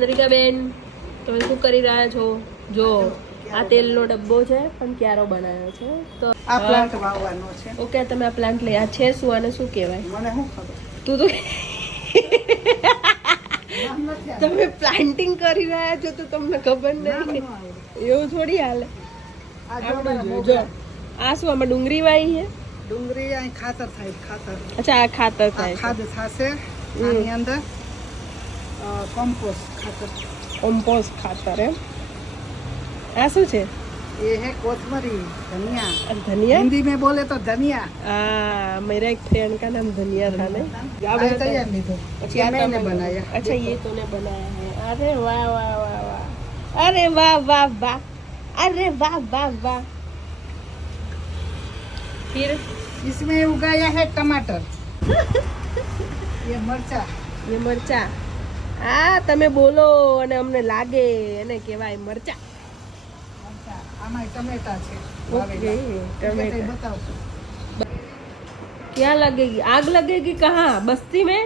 ચંદ્રિકાબેન તમે શું કરી રહ્યા છો? જો આ તેલનો ડબ્બો છે પણ ક્યારો બનાવ્યો છે તો આ પ્લાન્ટ વાવવાનો છે. ઓકે તમે આ પ્લાન્ટ લઈ આ છે શું આને શું કહેવાય? મને શું ખબર? તું તો તમે પ્લાન્ટિંગ કરી રહ્યા છો તો તમને ખબર નહીં એવું થોડી હાલે. જો આ શું આમાં ડુંગળી વાવી છે? ડુંગળી અહીં ખાતર થાય ખાતર. અચ્છા આ ખાતર આ થાય ખાદ થશે આની અંદર કમ્પોસ્ટ ખાતર. કમ્પોસ્ટ ખાતર એમ. આ શું છે? ये है कोथमरी धनिया. धनिया हिंदी में बोले तो धनिया. मेरा एक फ्रेंड का नाम धनिया था ने तैयार नहीं तो ये मैंने बनाया. अच्छा ये तूने बनाया है. अरे वाह वाह वाह वाह. अरे वाह वाह वाह. अरे वाह वाह वाह. फिर इसमें उगाया है टमाटर. ये मरचा. ये मरचा. આ તમે બોલો અને અમને લાગે એને કહેવાય મરચા. આમાં ટમેટા છે. ओके टमाटर. बताओ क्या लगेगी? आग लगेगी कहाँ? बस्ती में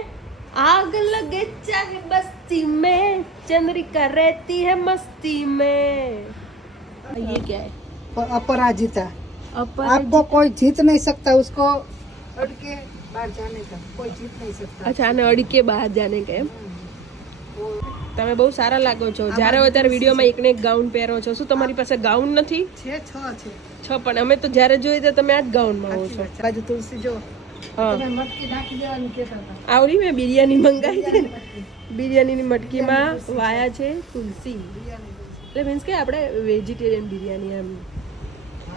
आग लगे चाहे बस्ती में चंद्रिका रहती है मस्ती में. ये क्या है? अपराजिता. आपको कोई जीत नहीं सकता उसको अड़के बाहर जाने का कोई जीत नहीं सकता. अच्छा आने अड़के બહાર જાને કે એમ. તમે બહુ સારા લાગો છો. જ્યારે હોય ત્યારે વિડીયોમાં એકને એક ગાઉન પહેરો છો. શું તમારી પાસે ગાઉન નથી? છે છે પણ અમે તો જ્યારે જોઈએ તો તમે આ જ ગાઉનમાં હો છો. બાજુ તુલસી જો હા તમે મટકી નાખી દેવાની કહેતા હતા. આવડી મેં બિરયાની મંગાવી છે ને બિરયાનીની મટકીમાં વાયા છે તુલસી. એટલે મીન્સ કે આપણે વેજીટેરિયન બિરયાની એમ.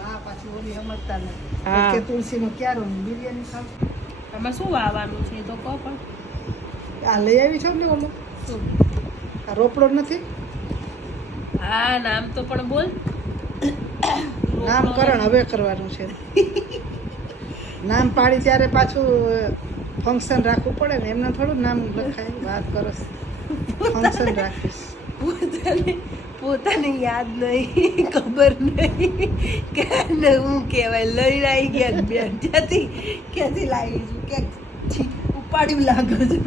હા પાછી ઓલી સમજતા હા. નથી કે તુલસીનો ક્યારો બિરયાની ખાવ. આમાં શું વાવવાનું છે તો કહો પણ. આ લઈ આવી છો ને ઓલું આ રોપડો નથી. હા નામ તો પણ બોલ. નામકરણ હવે કરવાનું છે. નામ પાડી ત્યારે પાછું ફંક્શન રાખવું પડે ને એમને થોડું નામ લખાય. વાત કરો ફંક્શન રાખીશ. પોતાને યાદ નહીં ખબર નહીં કે હું કહેવાય લઈને આવી ગયા બેન ક્યાંથી લાવી છું ક્યાંક ઉપાડ્યું લાગો છો.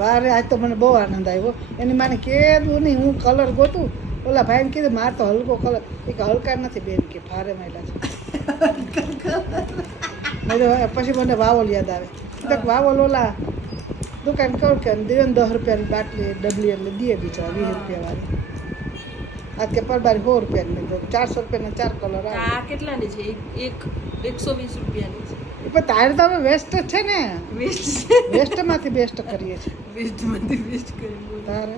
વારે આજ તો મને બહુ આનંદ આવ્યો. એની માને કીધું નહીં હું કલર ગોતું. ઓલા ભાઈને કીધું મારે તો હલકો કલર. એક હલકા નથી બેન કે ભારે માયલા છે. પછી મને વાવલ યાદ આવે. વાવલ ઓલા દુકાન કહું કે દેવે 10 રૂપિયાની બાટલી ડબલી એટલે દે બીજા 20 રૂપિયા વાળી. આજ કે પરબારી 100 રૂપિયાની 400 રૂપિયાના 4 કલર આવે. આ કેટલાની છે? એક 120 રૂપિયાની છે. પણ તારે તો હવે વેસ્ટ જ છે ને. વેસ્ટ વેસ્ટમાંથી બેસ્ટ કરીએ છીએ વેસ્ટમાંથી વેસ્ટ કરી તારે.